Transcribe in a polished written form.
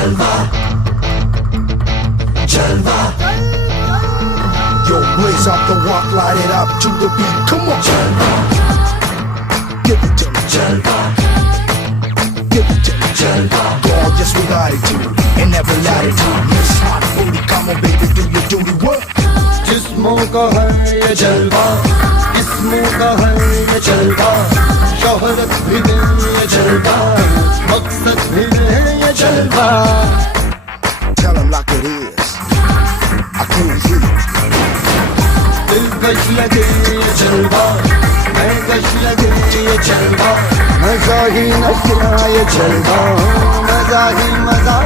जलवा जलवा Yo, blaze up the walk, light it up to the beat. Come on, जलवा give it to me, जलवा give it to me, जलवा gorgeous with attitude and every latitude. Miss hot booty, come on baby, do your duty work. जिस्मों का है ये जलवा, जिस्मों का है ये जलवा, शोहरत भी है ये जलवा, मकसद भी है ये जलवा. Tell 'em like it is, I can't hear you. दिलकश लगे ये जलवा, महकश लगे ये जलवा, मजा ही नशा ये जलवा, मजा ही मजा